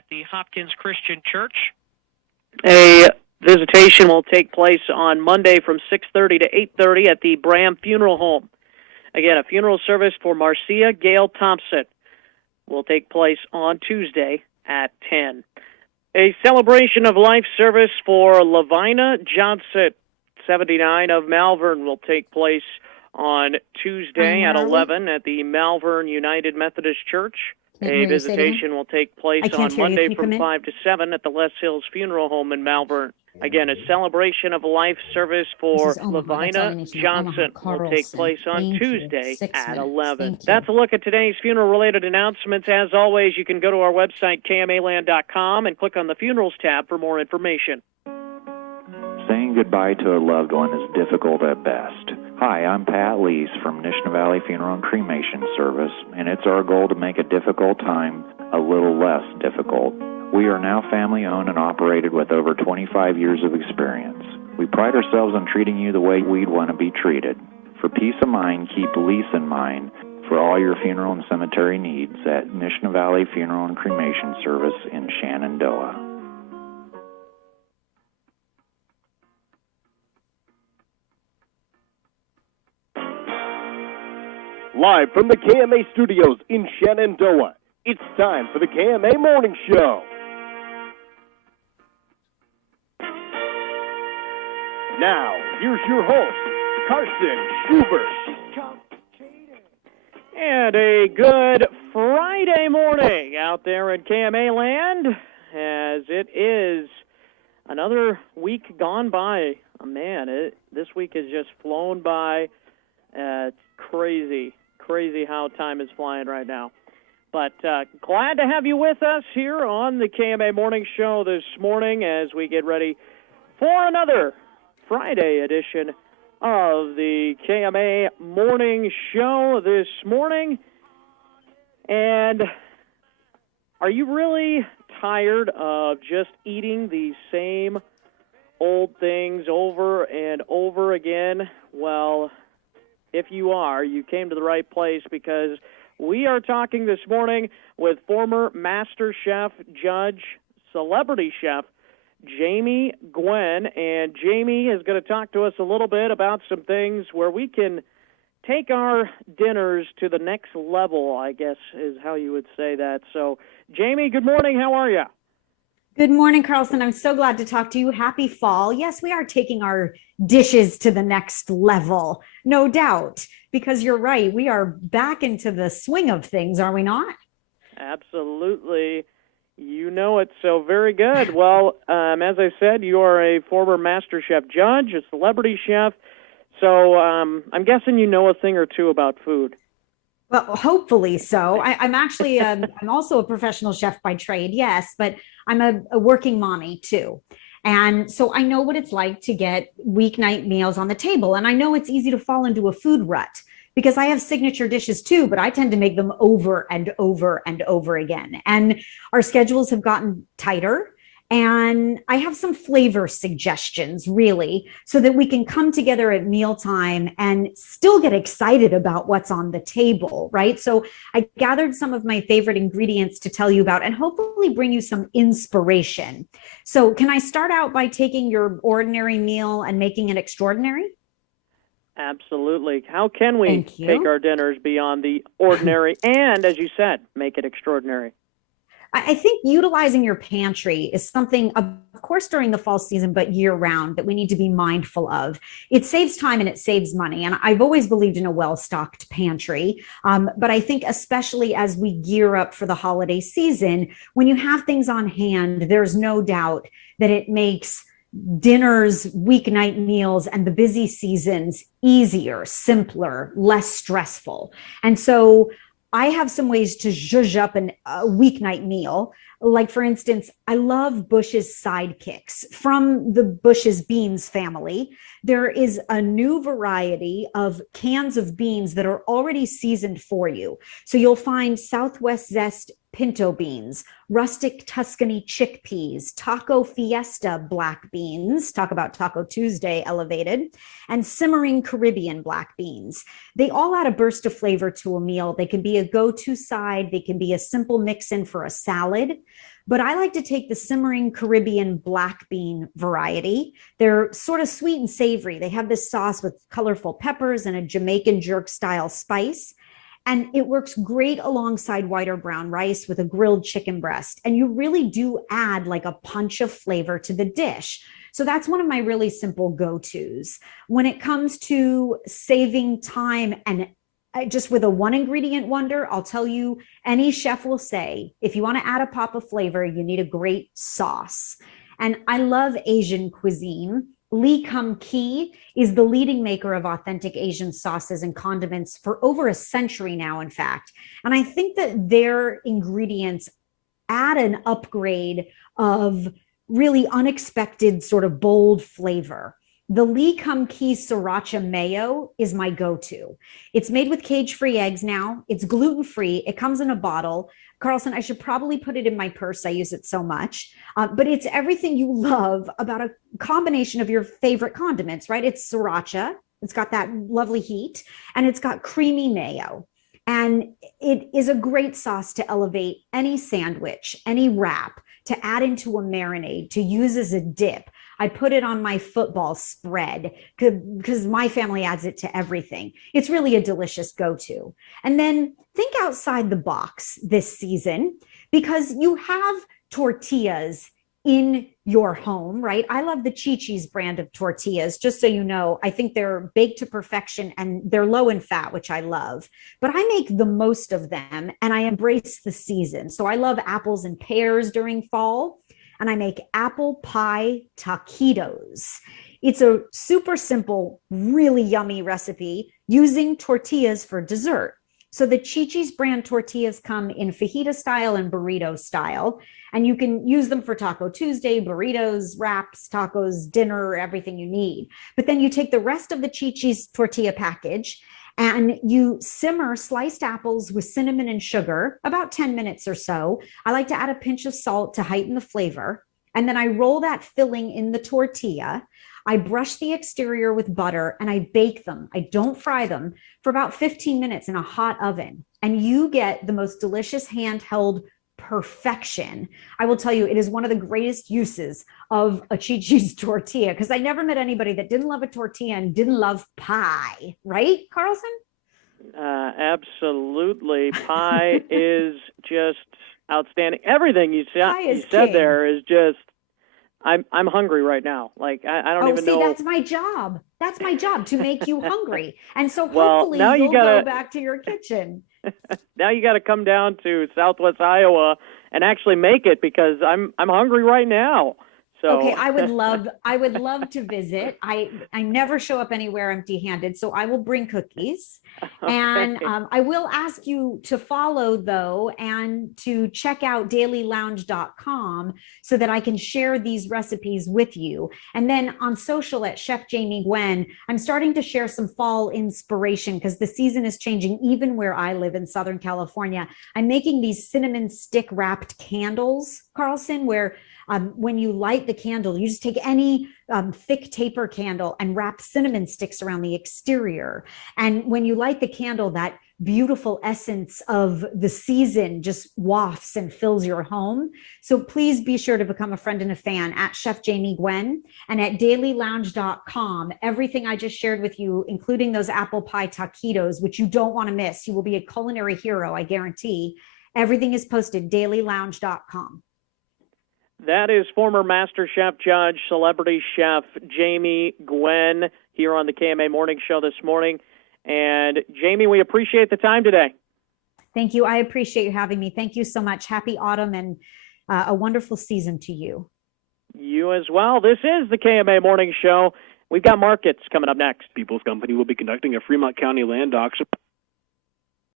at the Hopkins Christian Church. A visitation will take place on Monday from 6:30 to 8:30 at the Bram Funeral Home. Again, a funeral service for Marcia Gail Thompson will take place on Tuesday at 10. A celebration of life service for Lavina Johnson, 79 of Malvern, will take place on Tuesday at 11 at the Malvern United Methodist Church. A visitation will take place on Monday from 5 to 7 at the Les Hills Funeral Home in Malvern. Again, a celebration of life service for Lavina Johnson will take place on Tuesday at 11. That's a look at today's funeral-related announcements. As always, you can go to our website, KMAland.com, and click on the Funerals tab for more information. Saying goodbye to a loved one is difficult at best. Hi, I'm Pat Lees from Nishna Valley Funeral and Cremation Service, and it's our goal to make a difficult time a little less difficult. We are now family-owned and operated with over 25 years of experience. We pride ourselves on treating you the way we'd want to be treated. For peace of mind, keep Lease in mind for all your funeral and cemetery needs at Nishna Valley Funeral and Cremation Service in Shenandoah. Live from the KMA studios in Shenandoah, it's time for the KMA Morning Show. Now, here's your host, Carson Schubert. And a good Friday morning out there in KMA land, as it is another week gone by. Oh, man, this week has just flown by. It's crazy how time is flying right now. But glad to have you with us here on the KMA Morning Show this morning as we get ready for another Friday edition of the KMA Morning Show this morning. And are you really tired of just eating the same old things over and over again? Well, if you are, you came to the right place, because we are talking this morning with former Master Chef, Judge, Celebrity Chef Jamie Gwen. And Jamie is going to talk to us a little bit about some things where we can take our dinners to the next level, I guess is how you would say that. So, Jamie, good morning. How are you? Good morning, Carlson. I'm so glad to talk to you. Happy fall. Yes, we are taking our dishes to the next level, no doubt, because you're right. We are back into the swing of things, are we not? Absolutely. You know it so very good. Well, as I said, you are a former Master Chef Judge, a celebrity chef. So I'm guessing you know a thing or two about food. Well, hopefully so. I'm actually, I'm also a professional chef by trade, yes, but I'm a working mommy too. And so I know what it's like to get weeknight meals on the table. And I know it's easy to fall into a food rut because I have signature dishes too, but I tend to make them over and over and over again. And our schedules have gotten tighter. And I have some flavor suggestions, really, so that we can come together at mealtime and still get excited about what's on the table, right? So I gathered some of my favorite ingredients to tell you about and hopefully bring you some inspiration. So can I start out by taking your ordinary meal and making it extraordinary? Absolutely. How can we take our dinners beyond the ordinary and, as you said, make it extraordinary? I think utilizing your pantry is something, of course, during the fall season, but year round, that we need to be mindful of. It saves time and it saves money. And I've always believed in a well-stocked pantry. But I think especially as we gear up for the holiday season, when you have things on hand, there's no doubt that it makes dinners, weeknight meals, and the busy seasons easier, simpler, less stressful. And so I have some ways to zhuzh up a weeknight meal. Like, for instance, I love Bush's Sidekicks from the Bush's Beans family. There is a new variety of cans of beans that are already seasoned for you. So you'll find Southwest Zest pinto beans, rustic Tuscany chickpeas, taco fiesta black beans, talk about Taco Tuesday elevated, and simmering Caribbean black beans. They all add a burst of flavor to a meal. They can be a go-to side. They can be a simple mix-in for a salad. but I like to take the simmering Caribbean black bean variety. They're sort of sweet and savory. They have this sauce with colorful peppers and a Jamaican jerk style spice. And it works great alongside white or brown rice with a grilled chicken breast. And you really do add like a punch of flavor to the dish. So that's one of my really simple go-tos. When it comes to saving time and just with a one ingredient wonder, I'll tell you, any chef will say, if you want to add a pop of flavor, you need a great sauce. And I love Asian cuisine. Lee Kum Kee is the leading maker of authentic Asian sauces and condiments for over a century now, in fact. And I think that their ingredients add an upgrade of really unexpected, sort of bold flavor. The Lee Kum Kee Sriracha Mayo is my go-to. It's made with cage-free eggs now. It's gluten-free. It comes in a bottle. Carlson, I should probably put it in my purse. I use it so much. But it's everything you love about a combination of your favorite condiments, right? It's sriracha. It's got that lovely heat, and it's got creamy mayo. And it is a great sauce to elevate any sandwich, any wrap, to add into a marinade, to use as a dip. I put it on my football spread because my family adds it to everything. It's really a delicious go-to. And then think outside the box this season, because you have tortillas in your home, right? I love the Chi-Chi's brand of tortillas. Just so you know, I think they're baked to perfection and they're low in fat, which I love. But I make the most of them and I embrace the season. So I love apples and pears during fall. And I make apple pie taquitos. It's a super simple, really yummy recipe using tortillas for dessert. So the Chi-Chi's brand tortillas come in fajita style and burrito style, and you can use them for Taco Tuesday, burritos, wraps, tacos, dinner, everything you need. But then you take the rest of the Chi-Chi's tortilla package and you simmer sliced apples with cinnamon and sugar, about 10 minutes or so. I like to add a pinch of salt to heighten the flavor. And then I roll that filling in the tortilla. I brush the exterior with butter and I bake them. I don't fry them for about 15 minutes in a hot oven. And you get the most delicious handheld perfection. I will tell you, it is one of the greatest uses of a Chi-Chi's tortilla, because I never met anybody that didn't love a tortilla and didn't love pie, right, Carlson? Absolutely. Pie is just outstanding. Everything you said king. there is just, I'm hungry right now. Like, I don't even know. That's my job. That's my job, to make you hungry. And so Well, hopefully now you'll gotta go back to your kitchen. Now you got to come down to Southwest Iowa and actually make it, because I'm hungry right now. So Okay, I would love to visit. I never show up anywhere empty-handed, so I will bring cookies. And I will ask you to follow, though, and to check out dailylounge.com so that I can share these recipes with you. And then on social at Chef Jamie Gwen, I'm starting to share some fall inspiration because the season is changing even where I live in Southern California. I'm making these cinnamon stick wrapped candles, Carlson, where when you light the candle, you just take any thick taper candle and wrap cinnamon sticks around the exterior. And when you light the candle, that beautiful essence of the season just wafts and fills your home. So please be sure to become a friend and a fan at Chef Jamie Gwen and at dailylounge.com. Everything I just shared with you, including those apple pie taquitos, which you don't want to miss. You will be a culinary hero, I guarantee. Everything is posted, dailylounge.com. That is former Master Chef Judge, celebrity chef Jamie Gwen here on the KMA Morning Show this morning. And Jamie, we appreciate the time today. Thank you. I appreciate you having me. Thank you so much. Happy autumn and a wonderful season to you. You as well. This is the KMA Morning Show. We've got markets coming up next. People's Company will be conducting a Fremont County land auction.